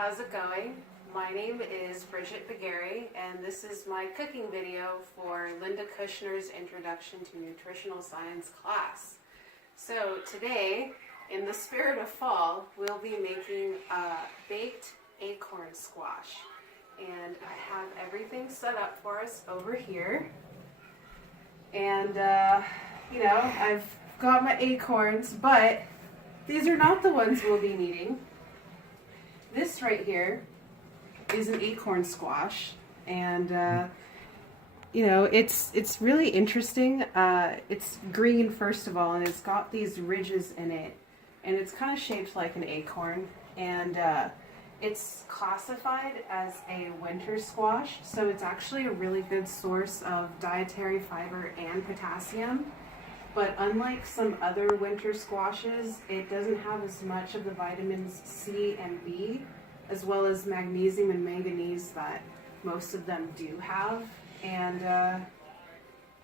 how's it going? My name is Bridget Begary, and this is my cooking video for Linda Kushner's Introduction to Nutritional Science class. So today, in the spirit of fall, we'll be making a baked acorn squash. And I have everything set up for us over here. And, I've got my acorns, but these are not the ones we'll be needing. This right here is an acorn squash, and it's really interesting. It's green first of all, and it's got these ridges in it, and it's kind of shaped like an acorn, and it's classified as a winter squash, so it's actually a really good source of dietary fiber and potassium. But unlike some other winter squashes, it doesn't have as much of the vitamins C and B, as well as magnesium and manganese that most of them do have. And,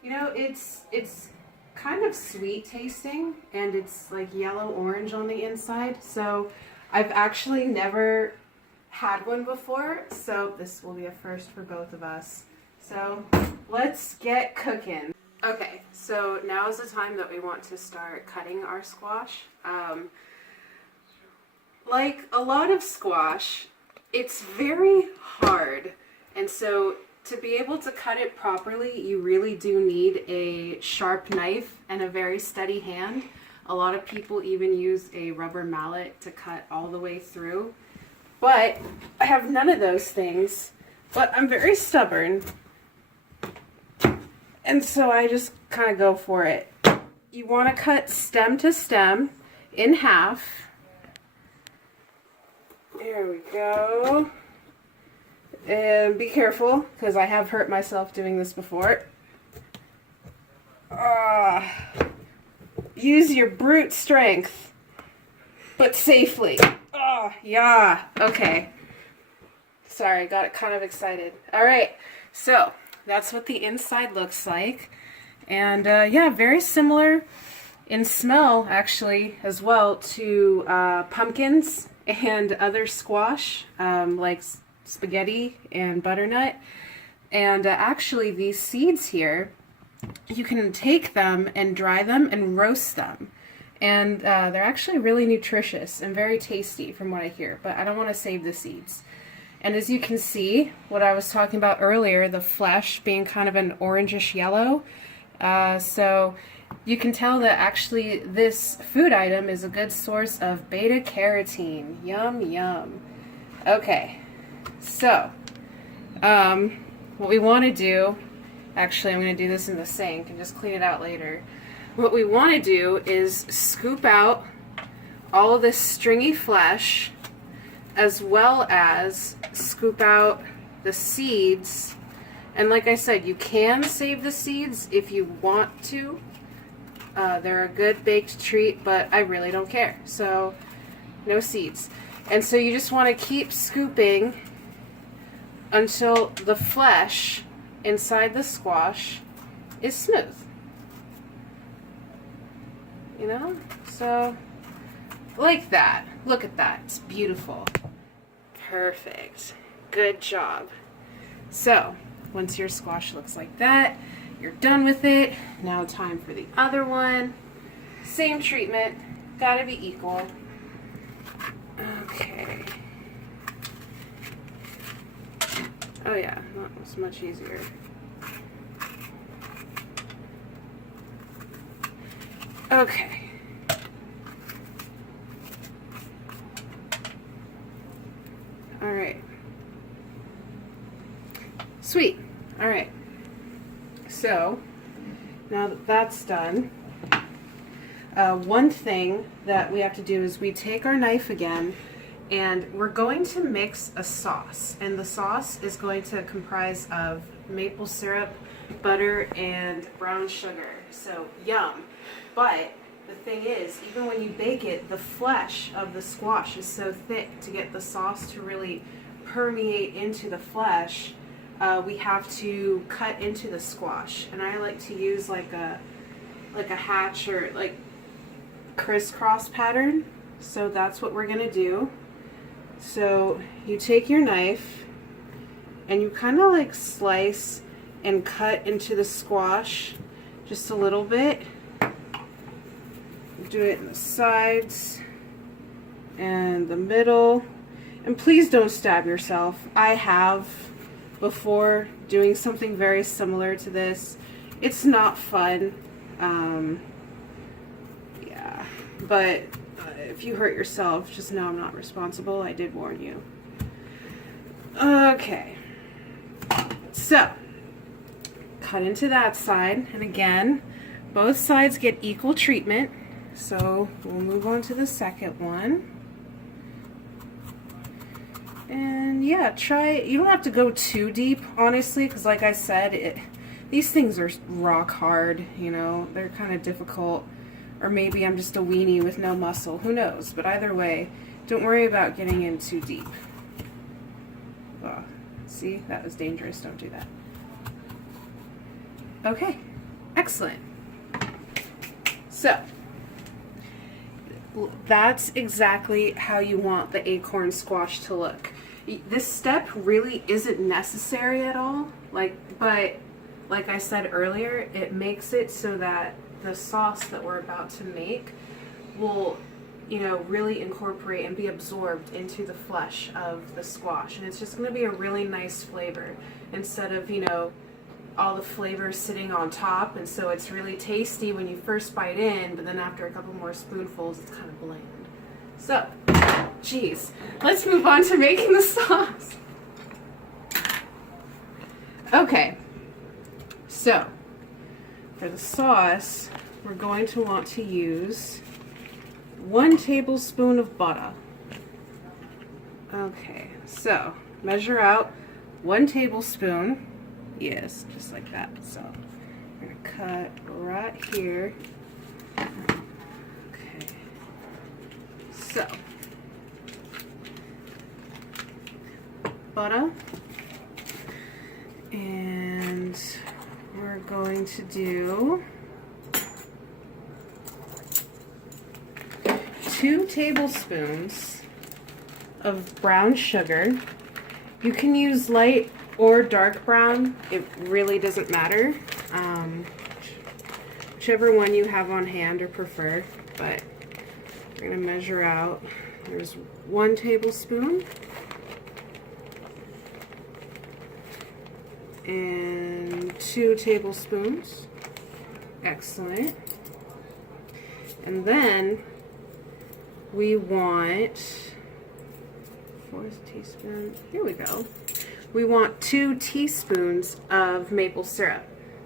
it's kind of sweet tasting, and it's like yellow-orange on the inside. So I've actually never had one before, so this will be a first for both of us. So let's get cooking. Okay, so now is the time that we want to start cutting our squash. Like a lot of squash, it's very hard, and so to be able to cut it properly, you really do need a sharp knife and a very steady hand. A lot of people even use a rubber mallet to cut all the way through, but I have none of those things, but I'm very stubborn. And so I just kind of go for it. You want to cut stem to stem in half. There we go. And be careful, because I have hurt myself doing this before. Use your brute strength, but safely. Oh, yeah. Okay. Sorry, I got kind of excited. All right, so that's what the inside looks like. And very similar in smell, actually, as well, to pumpkins and other squash, like spaghetti and butternut. And actually, these seeds here, you can take them and dry them and roast them. And they're actually really nutritious and very tasty from what I hear, but I don't want to save the seeds. And as you can see, what I was talking about earlier, the flesh being kind of an orangish yellow, so you can tell that actually this food item is a good source of beta-carotene. Yum, yum. Okay, so what we want to do, actually I'm going to do this in the sink and just clean it out later. What we want to do is scoop out all of this stringy flesh, as well as scoop out the seeds. And like I said, you can save the seeds if you want to. They're a good baked treat, but I really don't care. So no seeds. And so you just want to keep scooping until the flesh inside the squash is smooth. You know? So like that. Look at that. It's beautiful. Perfect. Good job. So, once your squash looks like that, you're done with it. Now time for the other one. Same treatment. Gotta be equal. Okay. Oh yeah, that was much easier. Okay. Alright. Sweet. Alright. So, now that that's done, one thing that we have to do is we take our knife again, and we're going to mix a sauce. And the sauce is going to comprise of maple syrup, butter, and brown sugar. So, yum. But the thing is, even when you bake it, the flesh of the squash is so thick to get the sauce to really permeate into the flesh. We have to cut into the squash, and I like to use like a hatch or like crisscross pattern. So that's what we're gonna do. So you take your knife and you kind of like slice and cut into the squash just a little bit. Do it in the sides and the middle. And please don't stab yourself. I have before doing something very similar to this. It's not fun. Yeah, but if you hurt yourself, just know I'm not responsible. I did warn you. Okay. So, cut into that side. And again, both sides get equal treatment. So, we'll move on to the second one. And yeah, you don't have to go too deep, honestly, because like I said, these things are rock hard, you know, they're kind of difficult. Or maybe I'm just a weenie with no muscle, who knows? But either way, don't worry about getting in too deep. Oh, see, that was dangerous, don't do that. Okay, excellent. So, that's exactly how you want the acorn squash to look. This step really isn't necessary at all, but like I said earlier, it makes it so that the sauce that we're about to make will, you know, really incorporate and be absorbed into the flesh of the squash. And it's just going to be a really nice flavor instead of, you know, all the flavor sitting on top. And so it's really tasty when you first bite in, but then after a couple more spoonfuls, it's kind of bland. So, geez, let's move on to making the sauce. Okay, so for the sauce, we're going to want to use 1 tablespoon of butter. Okay, so measure out 1 tablespoon. Yes, just like that. So we're going to cut right here. Okay, so butter, and we're going to do 2 tablespoons of brown sugar. You can use light or dark brown, it really doesn't matter. Whichever one you have on hand or prefer, but we're going to measure out. There's 1 tablespoon. And 2 tablespoons. Excellent. And then we want 1/4 teaspoon. Here we go. We want 2 teaspoons of maple syrup.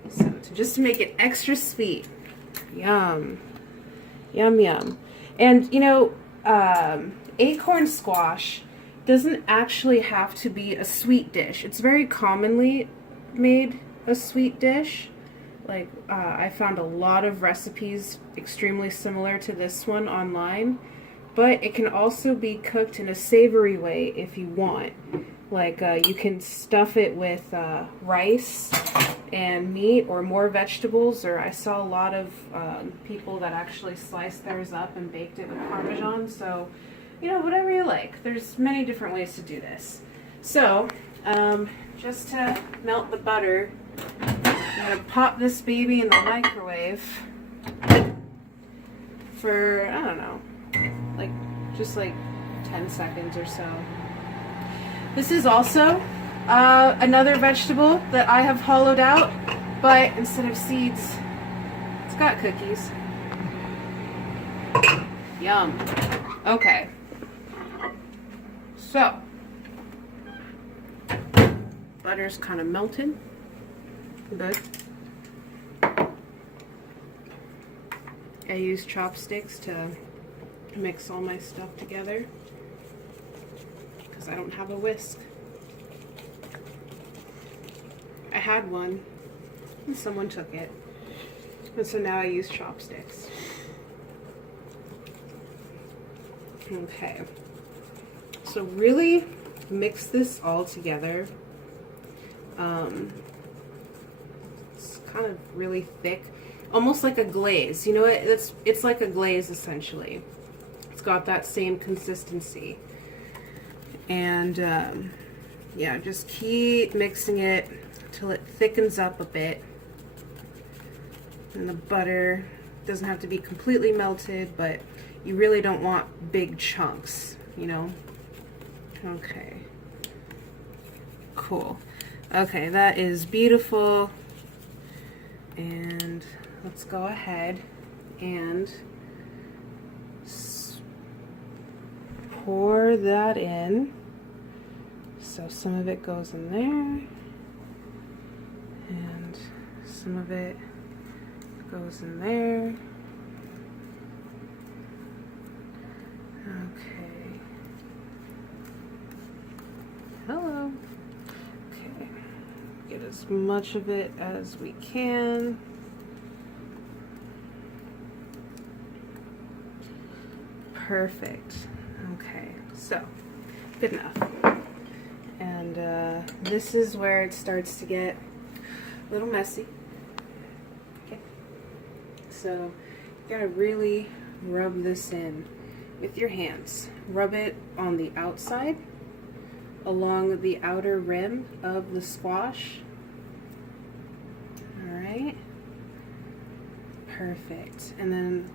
So just to make it extra sweet. Yum. Yum, yum. And you know, acorn squash doesn't actually have to be a sweet dish. It's very commonly made a sweet dish. Like, I found a lot of recipes extremely similar to this one online, but it can also be cooked in a savory way if you want. Like, you can stuff it with rice and meat or more vegetables, or I saw a lot of people that actually sliced theirs up and baked it with Parmesan, so, you know, whatever you like. There's many different ways to do this. So, just to melt the butter, I'm going to pop this baby in the microwave for, I don't know, just like 10 seconds or so. This is also another vegetable that I have hollowed out, but instead of seeds, it's got cookies. Yum. Okay. So, butter's kind of melted. Good. I use chopsticks to mix all my stuff together because I don't have a whisk. I had one and someone took it, and so now I use chopsticks. Okay, so really mix this all together. It's kind of really thick, almost like a glaze. You know, it's like a glaze essentially. It's got that same consistency. And yeah, just keep mixing it till it thickens up a bit. And the butter doesn't have to be completely melted, but you really don't want big chunks, you know? Okay. Cool. Okay, that is beautiful. And let's go ahead and pour that in. So some of it goes in there, and some of it goes in there. Okay. Hello. Okay. Get as much of it as we can. Perfect. Okay, so good enough. And this is where it starts to get a little messy. Okay. So you gotta really rub this in with your hands. Rub it on the outside along the outer rim of the squash. All right. Perfect. And then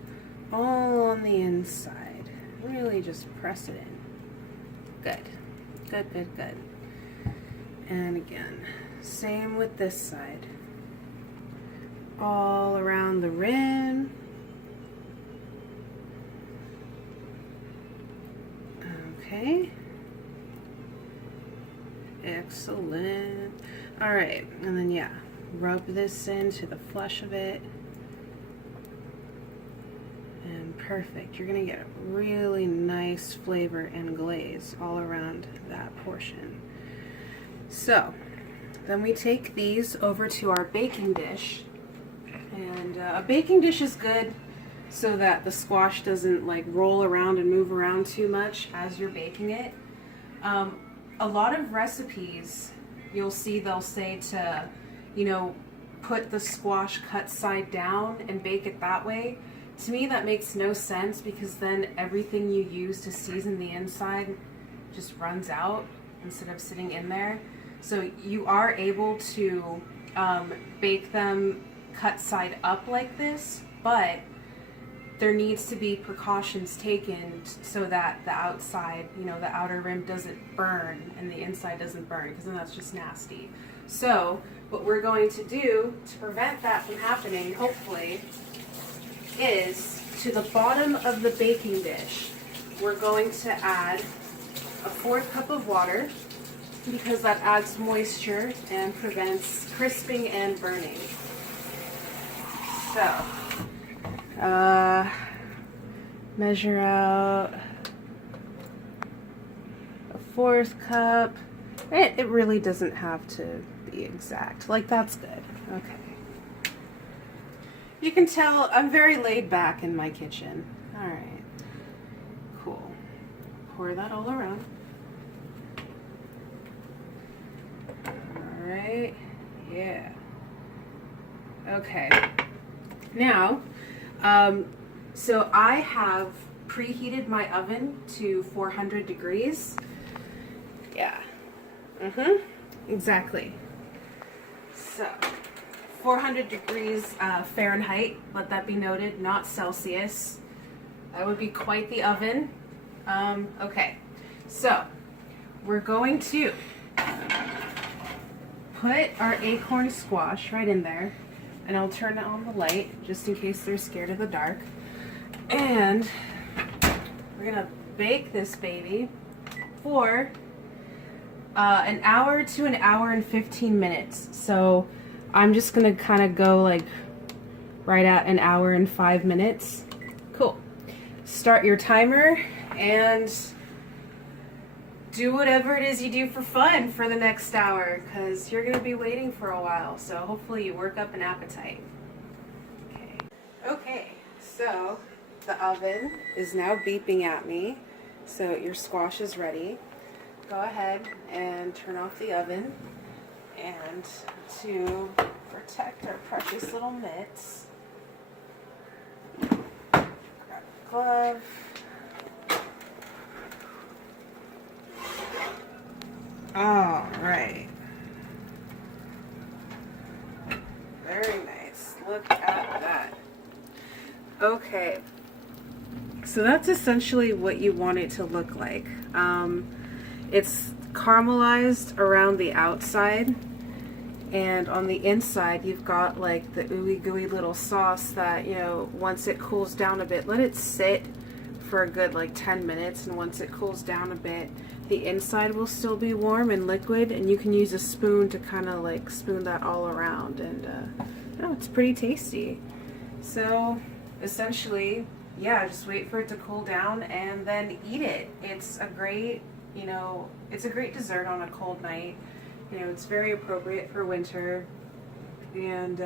all on the inside. Really just press it in. Good. Good, good, good. And again, same with this side. All around the rim. Okay. Excellent. All right, and then yeah, rub this into the flesh of it. And perfect. You're gonna get a really nice flavor and glaze all around that portion. So then we take these over to our baking dish, and a baking dish is good so that the squash doesn't like roll around and move around too much as you're baking it. A lot of recipes you'll see they'll say to, you know, put the squash cut side down and bake it that way. To me that makes no sense, because then everything you use to season the inside just runs out instead of sitting in there. So you are able to bake them cut side up like this, but there needs to be precautions taken so that the outside, you know, the outer rim doesn't burn and the inside doesn't burn, because then that's just nasty. So what we're going to do to prevent that from happening, hopefully, is to the bottom of the baking dish, we're going to add a 1/4 cup of water, because that adds moisture and prevents crisping and burning. So, measure out a 1/4 cup. It really doesn't have to be exact. Like, that's good. Okay. You can tell I'm very laid back in my kitchen. All right. Cool. Pour that all around. All right. Yeah. Okay. Now, so I have preheated my oven to 400 degrees. Yeah. Exactly. So, 400 degrees Fahrenheit, let that be noted, not Celsius. That would be quite the oven. Okay, so we're going to put our acorn squash right in there, and I'll turn on the light just in case they're scared of the dark. And we're gonna bake this baby for an hour to an hour and 15 minutes. So I'm just gonna kind of go like right at an hour and 5 minutes. Cool. Start your timer and do whatever it is you do for fun for the next hour, because you're gonna be waiting for a while. So hopefully you work up an appetite. Okay, so the oven is now beeping at me. So your squash is ready. Go ahead and turn off the oven. And to protect our precious little mitts, grab a glove. All right. Very nice. Look at that. Okay. So that's essentially what you want it to look like. It's caramelized around the outside, and on the inside you've got like the ooey gooey little sauce that, you know, once it cools down a bit, let it sit for a good like 10 minutes, and once it cools down a bit, the inside will still be warm and liquid, and you can use a spoon to kind of like spoon that all around, and oh, it's pretty tasty. So essentially, yeah, just wait for it to cool down and then eat it. It's a great, you know, it's a great dessert on a cold night. You know, it's very appropriate for winter, and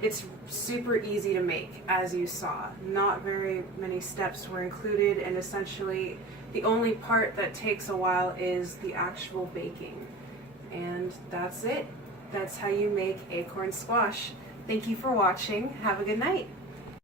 it's super easy to make, as you saw. Not very many steps were included, and essentially the only part that takes a while is the actual baking. And that's it. That's how you make acorn squash. Thank you for watching. Have a good night.